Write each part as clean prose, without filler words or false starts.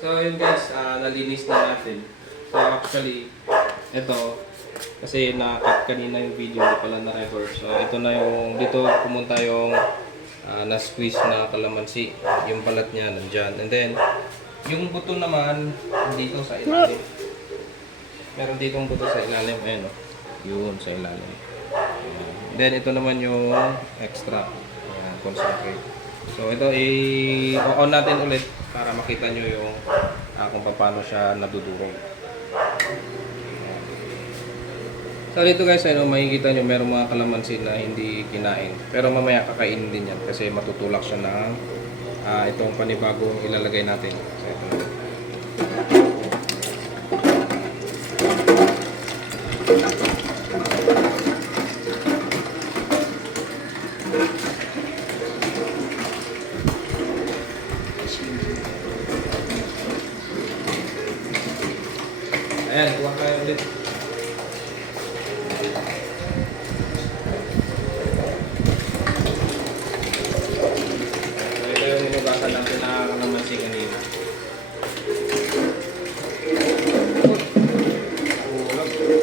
So yun guys, nalinis na natin. So actually, ito, kasi na-cut kanina yung video, hindi pala na-record. So ito na yung, dito pumunta yung na-squeeze na kalamansi. Yung balat niya nandyan. And then, yung buto naman, dito sa ilalim. Meron ditong buto sa ilalim. Ayan o. Yun, sa ilalim. Then ito naman yung extra. Concentrate. So ito i-on natin ulit para makita nyo yung kung paano siya nadudurog. So dito guys, makikita nyo merong mga kalamansi na hindi kinain. Pero mamaya kakainin din yan kasi matutulak siya ng itong panibagong ilalagay natin. So ito na. Ayan, kuha tayo ulit. So, ito yung hinugasan natin na kalamansi kanina. Ay! Ulog tayo.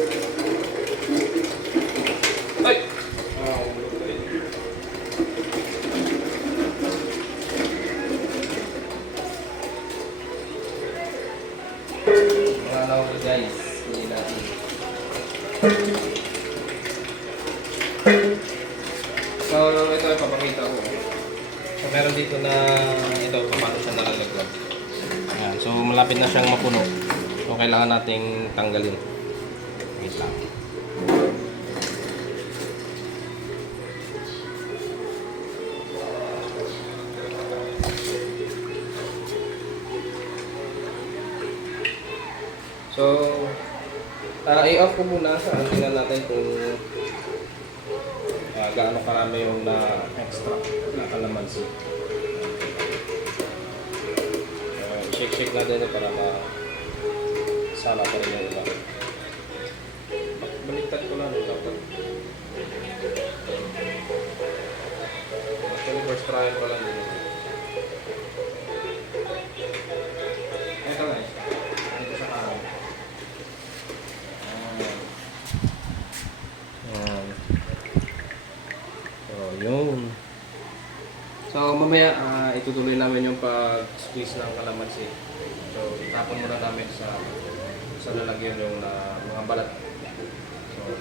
Mga guys, hindi natin. So, ito yung papakita ko. So, meron dito na ito, paano siya nalalaglag. Ayan, so malapit na siyang mapuno. So, kailangan nating tanggalin. Wait lang. So, i-off ko muna. Tingnan natin kung gaano karami yung na-extra na kalamansi. Shake-shake natin para masala pa rin yung iba. Baliktad ko lang dapat. Actually, first trial ko lang din. Ito guys. Dito sa kanan. Yun. So mamaya itutuloy namin yung pag-squeeze ng kalamansi. So itapon muna namin sa lalagyan yung mga balat. So